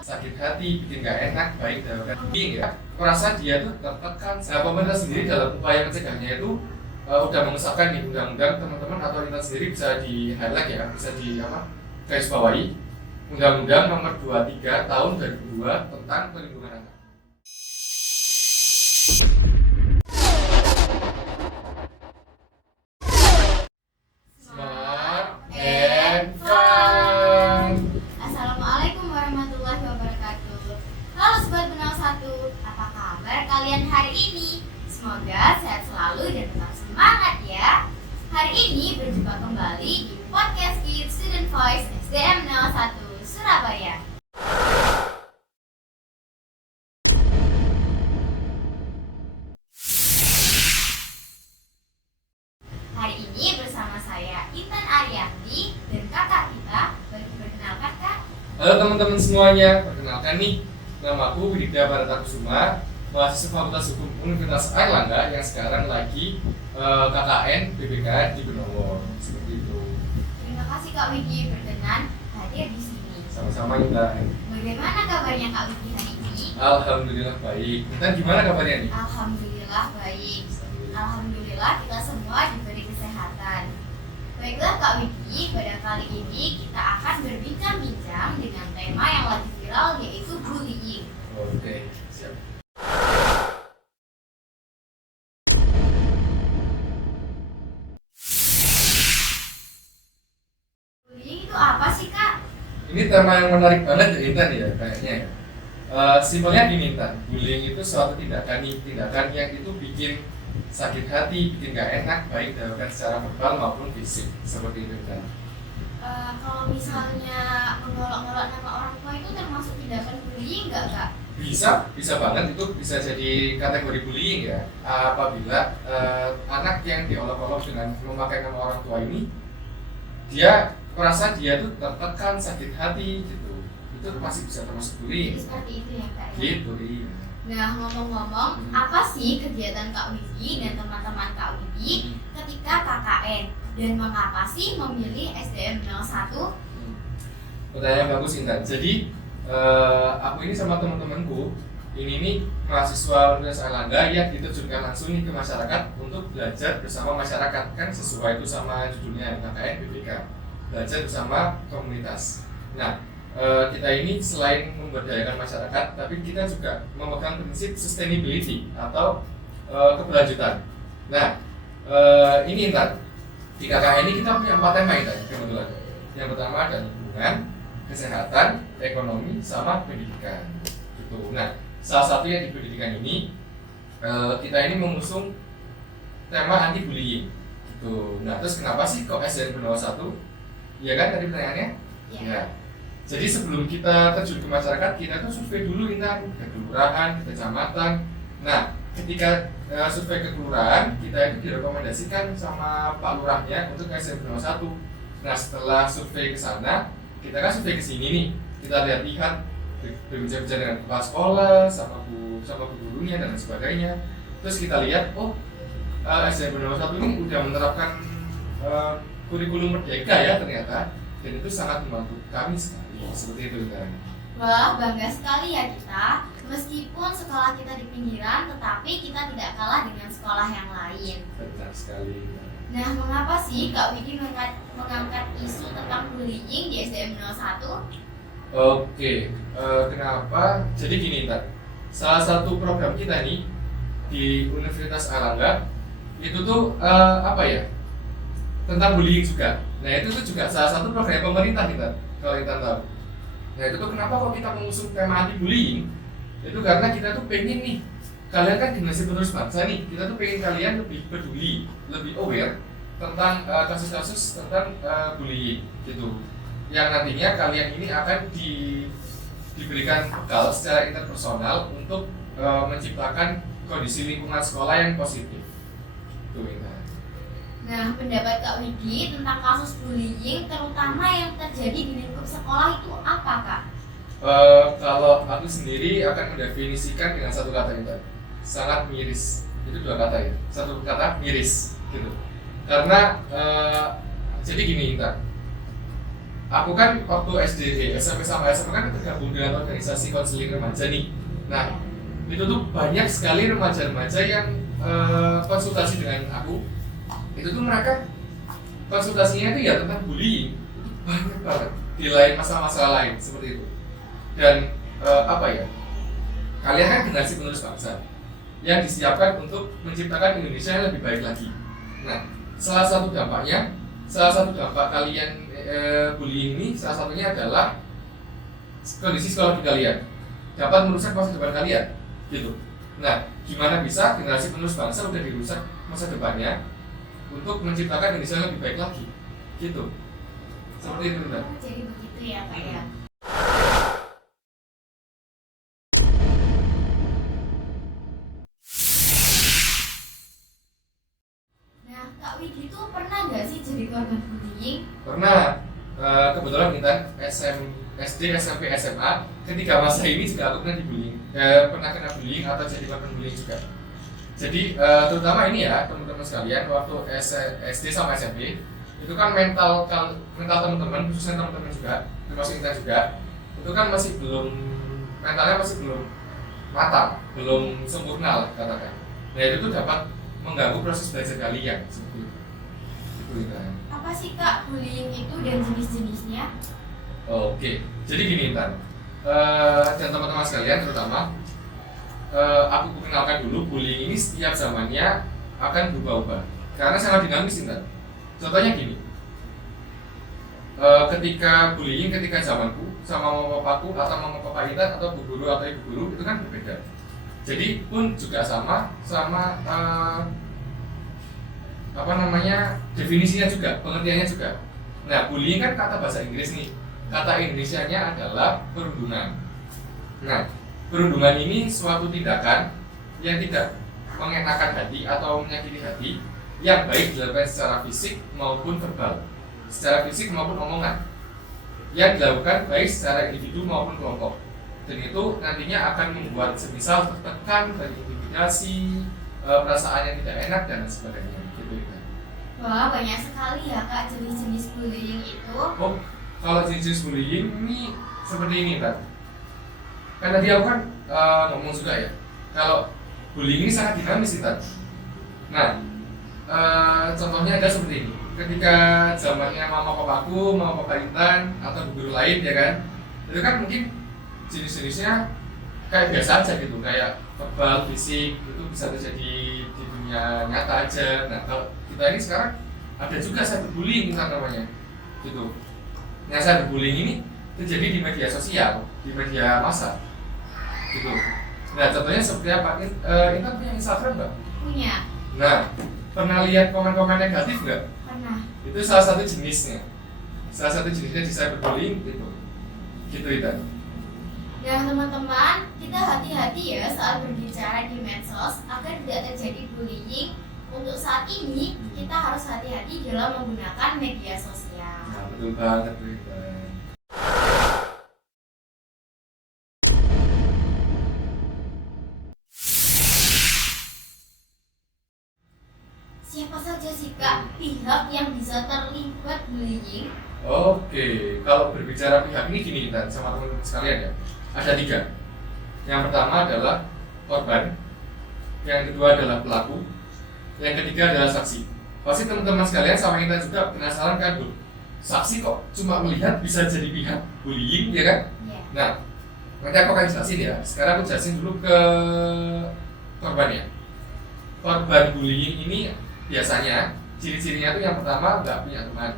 sakit hati, bikin gak enak, baik dalam ya. Merasa dia tuh tertekan. Nah, pemerintah sendiri dalam upaya mencegahnya itu udah mengesahkan nih undang-undang, teman-teman atau Intan sendiri bisa di highlight ya, bisa di garis bawahi Undang-Undang Nomor 23 Tahun 2002 tentang Perlindungan Anak. Smart and fun. Assalamualaikum warahmatullahi wabarakatuh. Halo Sobat Benal 1, apa kabar kalian hari ini? Semoga sehat selalu dan tetap semangat ya. Hari ini berjumpa kembali di Podcast Kids Student Voice SDM 01 Surabaya. Hari ini bersama saya Intan Ariyanti dan kakak kita. Bagi perkenalkan kak. Halo teman-teman semuanya, perkenalkan nih, nama aku Widya Barata Kusuma, mahasiswa Fakultas Hukum Universitas Airlangga yang sekarang lagi KKN BPK di Benowo, seperti itu. Terima kasih Kak Widi berkenan hadir di sini. Sama-sama Intan. Bagaimana kabarnya Kak Widi hari ini? Alhamdulillah baik. Intan gimana kabarnya nih? Alhamdulillah baik. Alhamdulillah kita semua diberi kesehatan. Baiklah Kak Widi, pada kali ini kita akan berbincang-bincang dengan tema yang lagi viral, yaitu bullying. Oke, siap. Bullying itu apa sih Kak? Ini tema yang menarik banget ya Intan ya, kayaknya ya. Simpelnya gini Intan, bullying itu suatu tindakan yang itu bikin sakit hati, bikin gak enak, baik dilakukan secara verbal maupun fisik, seperti itu Intan. Kalau misalnya mengolok-olok nama orang tua itu termasuk tindakan bullying nggak Kak? Bisa banget, itu bisa jadi kategori bullying ya. Apabila anak yang diolok-olok dengan memakai nama orang tua ini, dia merasa dia tuh tertekan, sakit hati gitu, itu masih bisa termasuk bullying. Jadi seperti itu ya Kak? Gitu, iya. Nah, ngomong-ngomong, apa sih kegiatan Kak Widi dan teman-teman Kak Widi ketika KKN? Dan mengapa sih memilih SDM 01? Pertanyaan bagus Intan. Jadi aku ini sama teman-temanku ini nih mahasiswa Universitas Airlangga yang diterjunkan langsung nih ke masyarakat untuk belajar bersama masyarakat, kan sesuai itu sama judulnya KKN BPK, belajar bersama komunitas. Nah, kita ini selain memberdayakan masyarakat, tapi kita juga memegang prinsip sustainability atau keberlanjutan. Nah, ini Intan, di KKN ini kita punya 4 tema Intan, kebetulan. Yang pertama ada lingkungan, kesehatan, ekonomi, sama pendidikan. Gitu. Nah, salah satu yang di pendidikan ini kita ini mengusung tema anti bullying. Gitu. Nah, terus kenapa sih kok SDM 01? Iya kan tadi pertanyaannya? Ya. Ya. Jadi sebelum kita terjun ke masyarakat, kita tuh survei dulu Intan, ke kelurahan, ke kecamatan. Nah, ketika survei ke kelurahan, kita itu direkomendasikan sama Pak Lurahnya untuk SDM 01. Nah, setelah survei ke sana, kita kan survei ke sini nih, kita lihat-lihat, berbicara dengan kepala sekolah, sama bu gurunya dan sebagainya. Terus kita lihat, SDM 01 ini udah menerapkan kurikulum merdeka ya ternyata, dan itu sangat membantu kami sekali. Seperti itu kan. Wah, bangga sekali ya kita. Meskipun sekolah kita di pinggiran, tetapi kita tidak kalah dengan sekolah yang lain. Benar sekali. Nah, mengapa sih Kak Widi mengangkat isu tentang bullying di SDM 01? Oke, kenapa? Jadi gini Intan, salah satu program kita nih di Universitas Airlangga itu tuh tentang bullying juga. Nah, itu tuh juga salah satu program pemerintah kita, kalau Intan tahu. Nah, itu tuh kenapa kok kita mengusung tema anti bullying? Itu karena kita tuh pengen nih, kalian kan generasi penerus bangsa nih, kita tuh pengen kalian lebih peduli, lebih aware tentang kasus-kasus tentang bullying gitu. Yang nantinya kalian ini akan diberikan bekal secara interpersonal untuk menciptakan kondisi lingkungan sekolah yang positif. Tuh Intan. Nah, pendapat Kak Widi tentang kasus bullying, terutama yang terjadi di lingkup sekolah itu apa Kak? Kalau aku sendiri akan mendefinisikan dengan satu kata Intan, sangat miris. Itu 2 kata ya, satu kata miris gitu. Karena jadi gini Intan, aku kan waktu SD, SMP sama SMA kan tergabung dengan organisasi konseling remaja nih. Nah, itu tuh banyak sekali remaja-remaja yang konsultasi dengan aku. Itu tuh mereka konsultasinya itu ya tentang bullying, itu banyak banget di lain masalah-masalah lain seperti itu. Dan apa ya? Kalian kan generasi penerus bangsa yang disiapkan untuk menciptakan Indonesia yang lebih baik lagi. Nah, salah satu dampak kalian bullying ini salah satunya adalah kondisi psikologi kalian dapat merusak masa depan kalian, gitu. Nah, gimana bisa generasi penerus bangsa udah dirusak masa depannya untuk menciptakan Indonesia yang lebih baik lagi, gitu. Seperti itu, Mbak. Jadi begitu ya Kak ya. Nah, Kak Widi tuh pernah nggak sih jadi korban bullying? Pernah. Kebetulan kita SD, SMP, SMA ketika masa ini juga aku pernah dibullying, pernah kena bullying atau jadi korban bullying juga. Jadi terutama ini ya teman-teman sekalian, waktu SD sama SMP itu kan mental teman-teman, khususnya teman-teman juga, termasuk kita juga, itu kan mentalnya masih belum matang, belum sempurna lah katakan. Nah itu tuh dapat mengganggu proses belajar kalian seperti itu. Apa sih Kak bullying itu dan jenis-jenisnya? Oke, jadi gini Intan, dan teman-teman sekalian terutama, aku perkenalkan dulu, bullying ini setiap zamannya akan berubah-ubah karena sangat dinamis Intan. Contohnya gini, ketika zamanku sama mama papaku atau mama papa Intan atau bu guru atau ibu guru itu kan berbeda. Jadi pun juga sama definisinya juga, pengertiannya juga. Nah, bullying kan kata bahasa Inggris nih. Kata Indonesianya adalah perundungan. Nah, perundungan ini suatu tindakan yang tidak mengenakan hati atau menyakiti hati, yang baik dilakukan secara fisik maupun verbal, secara fisik maupun omongan, yang dilakukan baik secara individu maupun kelompok. Dan itu nantinya akan membuat semisal tertekan, terintimidasi, perasaan yang tidak enak dan sebagainya. Wah, banyak sekali ya Kak jenis-jenis bullying itu. Oh, kalau jenis bullying ini seperti ini Kak. Kan tadi aku kan ngomong juga ya, kalau bullying ini sangat dinamis Kak. Nah, contohnya ada seperti ini. Ketika zamannya mama papaku, mama papa Intan atau guru lain ya kan, itu kan mungkin jenis-jenisnya kayak biasa aja gitu, kayak verbal, fisik itu bisa terjadi di dunia nyata aja. Nah, kalau kita ini sekarang ada juga cyberbullying namanya, gitu. Nah, cyberbullying ini terjadi di media sosial, di media massa, gitu. Nah, contohnya seperti apa? Intan punya Instagram nggak? Punya. Nah, pernah lihat komen-komen negatif nggak? Pernah. Itu salah satu jenisnya. Salah satu jenisnya di cyberbullying gitu. Gitu Intan. Dan teman-teman, kita hati-hati ya saat berbicara di medsos agar tidak terjadi bullying. Untuk saat ini, kita harus hati-hati dalam menggunakan media sosial. Nah, betul banget Intan. Siapa saja sih Kak pihak yang bisa terlibat bullying? Oke, kalau berbicara pihak ini gini Intan sama teman-teman sekalian ya. Ada 3. Yang pertama adalah korban, yang kedua adalah pelaku, yang ketiga adalah saksi. Pasti teman-teman sekalian sama kita juga penasaran kan, saksi kok cuma melihat bisa jadi pihak bullying ya kan? Yeah. Nah, nanti aku akan jelasin ya. Sekarang aku jelasin dulu ke korbannya. Korban bullying ini biasanya ciri-cirinya tuh yang pertama nggak punya teman,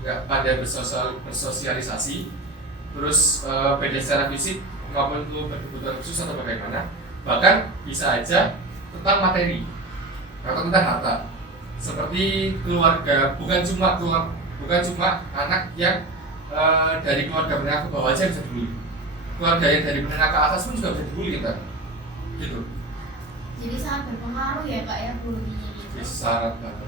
nggak pandai bersosialisasi, terus beda secara fisik maupun itu berkebutuhan khusus atau bagaimana, bahkan bisa aja tentang materi atau tentang harta, seperti keluarga, bukan cuma anak yang dari keluarga menengah ke bawah aja bisa dibully, keluarga yang dari menengah ke atas pun juga bisa dibully kita, gitu. Jadi sangat berpengaruh ya Kak ya bullying itu. Sangat banget.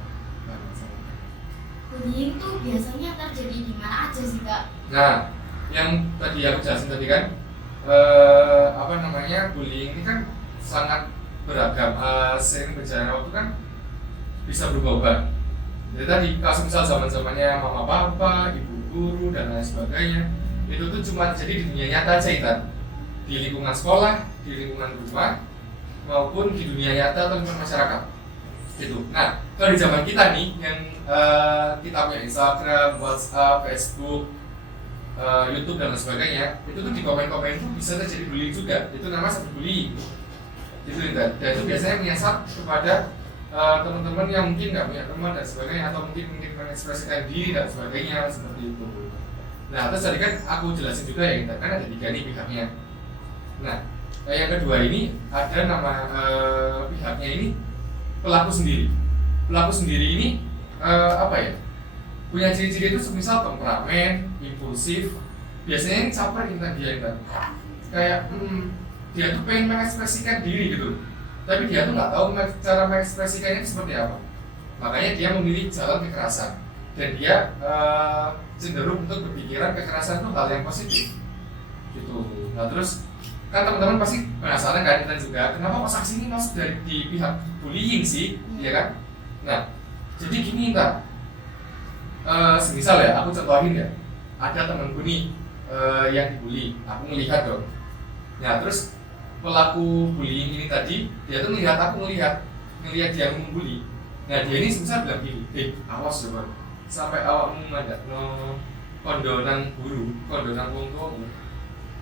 Bullying itu biasanya terjadi di mana aja sih Kak? Nah, yang tadi aku jelasin tadi kan, bullying ini kan sangat beragam. Seiring berjalannya waktu kan bisa berubah-ubah. Jadi tadi kasus misal zaman-zamannya mama papa, ibu guru dan lain sebagainya, itu tuh cuma terjadi di dunia nyata aja Intan, di lingkungan sekolah, di lingkungan rumah, maupun di dunia nyata atau lingkungan masyarakat gitu. Nah, kalau di zaman kita nih yang kita punya Instagram, WhatsApp, Facebook, YouTube dan lain sebagainya, itu tuh di komen-komen itu bisa terjadi bullying juga. Itu namanya cyberbullying. Itu dan itu biasanya menyasar kepada teman-teman yang mungkin nggak punya teman dan sebagainya, atau mungkin mengekspresikan diri dan sebagainya seperti itu. Nah, terus tadi kan aku jelasin juga ya, kan ada 3 nih pihaknya. Nah, yang kedua ini ada nama pihaknya ini pelaku sendiri. Pelaku sendiri ini apa ya? Punya ciri-ciri itu semisal temperamen, impulsif, biasanya yang caper dia kayak dia tuh pengen mengekspresikan diri gitu, tapi dia tuh nggak tahu cara mengekspresikannya itu seperti apa. Makanya dia memilih jalan kekerasan, dan dia cenderung untuk berpikiran kekerasan itu hal yang positif gitu. Nah terus kan teman-teman pasti penasaran kan, dan juga kenapa kok saksi ini masuk dari di pihak bullying sih, ya kan? Nah jadi gini Intan, semisal ya, aku contohin ya, ada temanku nih yang dibully, aku melihat dong. Nah terus pelaku bullying ini tadi, dia tuh melihat aku ngelihat dia membuli. Nah dia ini semisal bilang gini, awas coba, sampai awakmu mandat no kondonan guru, kondonan wong tuamu,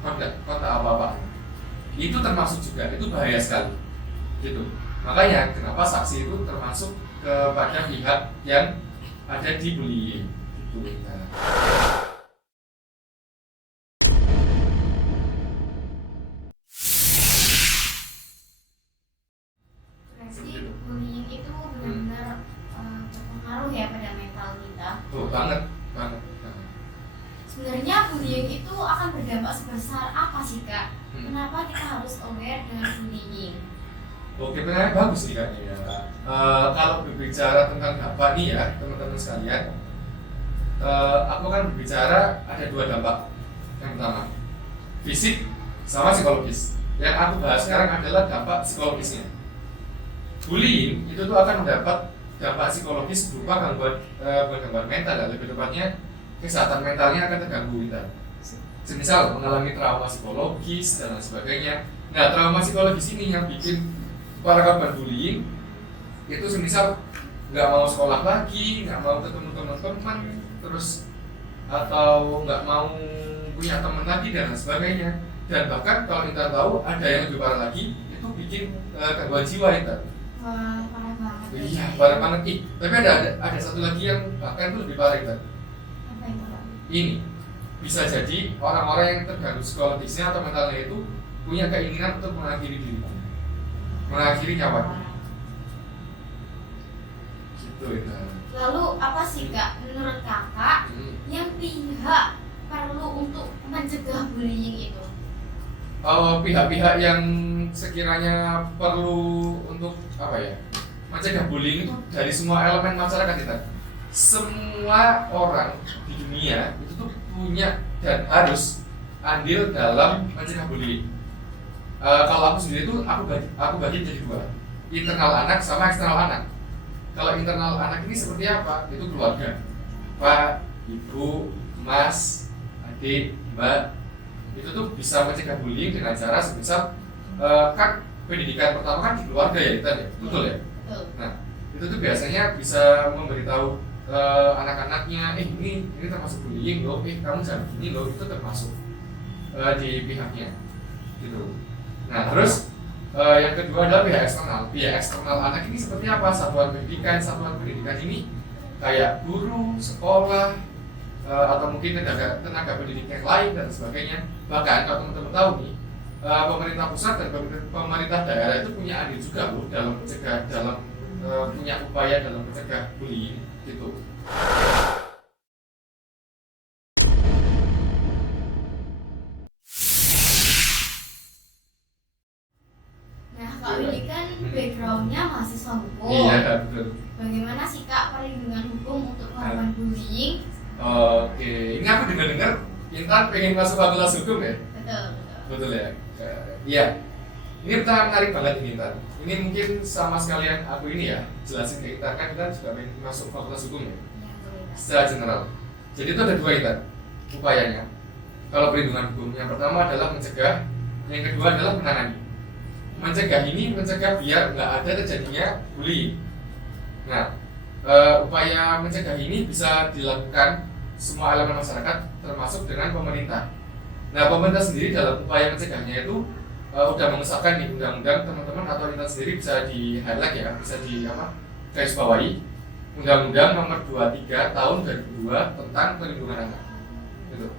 kota apa-apa. Itu termasuk juga, itu bahaya sekali gitu. Makanya kenapa saksi itu termasuk kepada pihak yang ada di bullying gitu. Nah. Berarti bullying itu benar-benar berpengaruh ya pada mental kita. Oh, banget. Sebenarnya bullying itu akan berdampak sebesar apa sih Kak? Kenapa kita harus aware dengan bullying? Oke, pertanyaan bagus nih Kak. Ya. Kalau berbicara tentang dampak nih ya teman-teman sekalian, aku akan berbicara ada 2 dampak. Yang pertama, fisik sama psikologis. Yang aku bahas sekarang adalah dampak psikologisnya. Bullying itu tuh akan mendapat dampak psikologis berupa gangguan mental, dan lebih tepatnya kesehatan mentalnya akan terganggu kita. Semisal mengalami trauma psikologis dan lain sebagainya. Nah, trauma psikologis ini yang bikin para korban bullying itu semisal nggak mau sekolah lagi, nggak mau ketemu teman-teman, terus atau nggak mau punya teman lagi dan lain sebagainya. Dan bahkan kalau kita tahu ada yang lebih parah lagi, itu bikin gangguan jiwa itu. Wah, parah banget. Iya, parah banget. Tapi ada satu lagi yang bahkan itu lebih parah itu. Apa itu Kak? Ini bisa jadi orang-orang yang terganggu psikologisnya atau mentalnya itu punya keinginan untuk mengakhiri diri, mengakhiri nyawanya. Gitu ya. Lalu apa sih Kak menurut Kakak yang pihak perlu untuk mencegah bullying itu? Pihak-pihak yang sekiranya perlu untuk apa ya, mencegah bullying itu dari semua elemen masyarakat kita. Semua orang di dunia itu tuh punya dan harus andil dalam mencegah bullying. Kalau aku sendiri itu aku bagi jadi 2, internal anak sama eksternal anak. Kalau internal anak ini seperti apa? Itu keluarga, Pak, Ibu, Mas, Adik, Mbak. Itu tuh bisa mencegah bullying dengan cara semisal kan pendidikan pertama kan di keluarga ya, kita ya, betul ya? Betul. Nah, itu tuh biasanya bisa memberitahu anak-anaknya, ini termasuk bullying loh, kamu jangan gini loh, itu termasuk di pihaknya, gitu. Nah terus yang kedua adalah pihak eksternal. Pihak eksternal anak ini seperti apa? Satuan pendidikan ini kayak guru, sekolah, atau mungkin tenaga pendidik yang lain dan sebagainya. Bahkan kalau teman-teman tahu nih, pemerintah pusat dan pemerintah daerah itu punya andil juga loh dalam mencegah, punya upaya dalam mencegah bullying gitu. Nah Kak Willy kan backgroundnya mahasiswa hukum. Iya betul. Bagaimana sih Kak perlindungan hukum untuk korban bullying? Oke, ini aku dengar Intan pengen masuk fakultas hukum ya? Betul ya? Iya. Ini pertanyaan menarik banget ini Intan. Ini mungkin sama sekalian aku ini ya jelasin ke Intan, kan Intan juga pengen masuk fakultas hukum ya? Ya, boleh Kak. Secara general. Jadi itu ada dua Intan upayanya. Kalau perlindungan hukum, yang pertama adalah mencegah, yang kedua adalah menangani. Mencegah ini mencegah biar nggak ada terjadinya bullying. Nah, upaya mencegah ini bisa dilakukan semua elemen masyarakat termasuk dengan pemerintah. Nah, pemerintah sendiri dalam upaya mencegahnya itu udah mengesahkan nih undang-undang, teman-teman atau Intan sendiri bisa di highlight ya, bisa di garis bawahi Undang-Undang Nomor 23 Tahun 2002 tentang Perlindungan Anak. Gitu.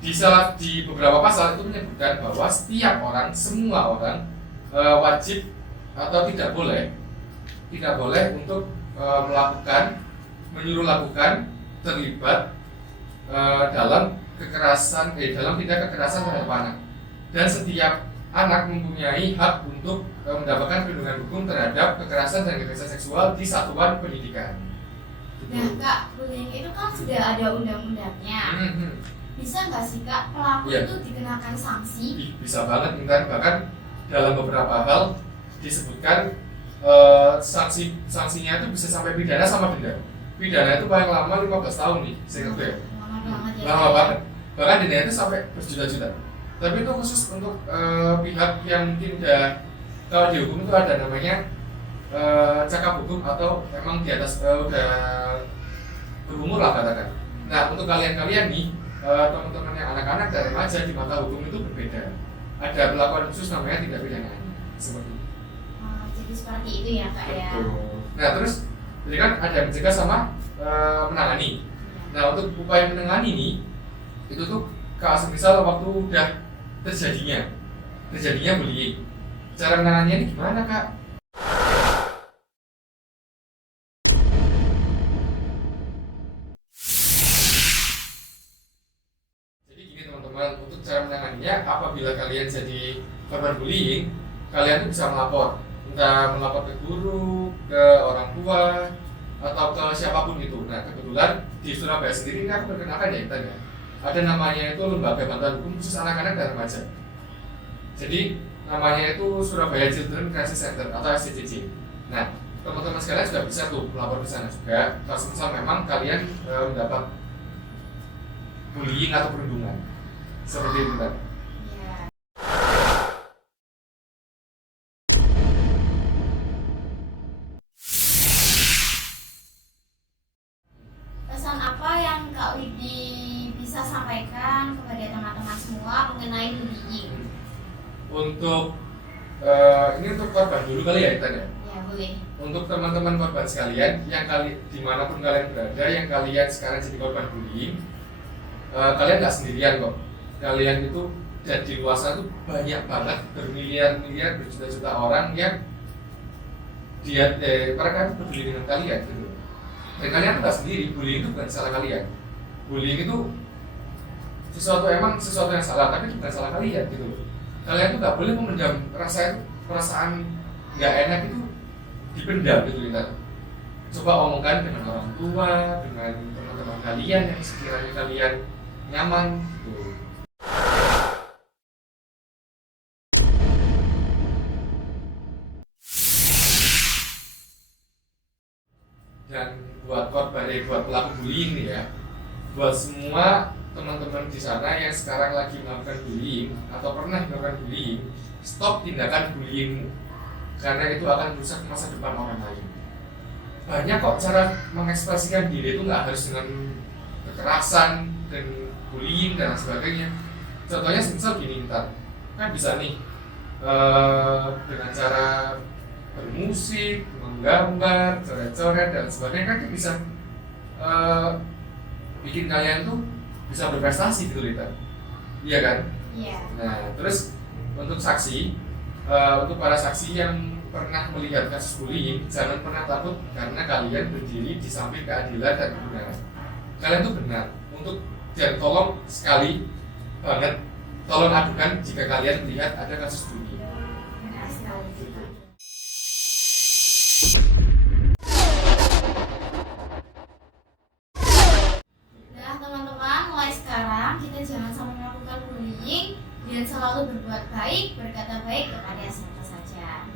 Di beberapa pasal itu menyebutkan bahwa setiap orang, semua orang wajib atau tidak boleh untuk menyuruh lakukan, terlibat dalam tindak kekerasan terhadap anak. Dan setiap anak mempunyai hak untuk mendapatkan perlindungan hukum terhadap kekerasan dan kekerasan seksual di satuan pendidikan. Nah Kak, bullying itu kan sudah ada undang-undangnya. Bisa nggak sih Kak pelaku itu dikenakan sanksi? Bisa banget, bahkan dalam beberapa hal disebutkan sanksinya itu bisa sampai pidana sama denda. Pidana itu paling lama 15 tahun nih, saya ingat ya. Lama banget. Bahkan denda itu sampai berjuta-juta. Tapi itu khusus untuk pihak yang mungkin kalau di hukum itu ada namanya cakap hukum atau emang di atas udah berumur lah katakan. Nah untuk kalian nih teman-teman yang anak-anak dan remaja di mata hukum itu berbeda. Ada perlakuan khusus namanya tindak pidana seperti itu. Jadi seperti itu ya Kak ya. Nah terus jadi kan ada mencegah sama menangani. Nah untuk upaya menangani ini itu tuh misal waktu udah terjadinya bullying, cara menangannya ini gimana Kak? Jadi gini teman-teman, untuk cara menanganinya apabila kalian jadi korban bullying, kalian tuh bisa melapor, entah melapor ke guru, ke orang tua, atau ke siapapun itu. Nah kebetulan di Surabaya sendiri ini aku perkenalkan ya Intan ya. Ada namanya itu Lembaga Bantuan Hukum Khusus Anak-anak dan Remaja. Jadi namanya itu Surabaya Children Crisis Center atau SCCC. Nah teman-teman sekalian juga bisa tuh melapor ke sana juga. Kalau misal memang kalian mendapat bullying atau perundungan seperti itu kan. Pesan apa yang Kak Widi bisa sampaikan kepada teman-teman semua mengenai bullying? Untuk ini untuk korban dulu kali ya Intan ya? Ya boleh. Untuk teman-teman korban sekalian yang dimanapun kalian berada, yang kalian sekarang jadi korban bullying, kalian nggak sendirian kok. Kalian itu dan di luar sana tuh banyak banget bermiliar-miliar, berjuta-juta orang yang mereka itu peduli dengan kalian gitu. Dan kalian tuh nggak sendiri, bullying itu bukan salah kalian. Bullying itu sesuatu yang salah, tapi bukan salah kalian gitu. Kalian tuh nggak boleh memendam perasaan nggak enak itu dipendam gitu kita. Coba omongkan dengan orang tua, dengan teman-teman kalian yang sekiranya kalian nyaman gitu. Dan buat pelaku bullying nih ya, buat semua teman-teman di sana yang sekarang lagi melakukan bullying atau pernah melakukan bullying, stop tindakan bullying karena itu akan merusak masa depan orang lain. Banyak kok cara mengekspresikan diri itu nggak harus dengan kekerasan dan bullying dan sebagainya. Contohnya misal gini ntar, kan bisa nih dengan cara bermusik, menggambar, coret-coret dan sebagainya kan bisa bikin kalian tuh bisa berprestasi gitu Rita. Iya kan? Iya. Nah terus untuk untuk para saksi yang pernah melihat kasus bullying, jangan pernah takut karena kalian berdiri di samping keadilan dan kebenaran. Kalian tuh benar dan tolong sekali banget, tolong adukan jika kalian melihat ada kasus bullying. Benar sekali. Nah teman-teman, mulai sekarang kita jangan sampai melakukan bullying dan selalu berbuat baik, berkata baik kepada siapa saja.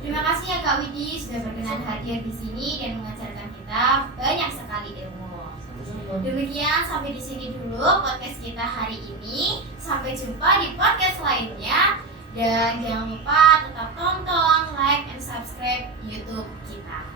Terima kasih ya Kak Widi sudah berkenan hadir di sini dan mengajarkan kita banyak sekali ilmu. Demikian sampai di sini dulu podcast kita hari ini. Sampai jumpa di podcast lainnya. Dan jangan lupa tetap tonton, like, and subscribe YouTube kita.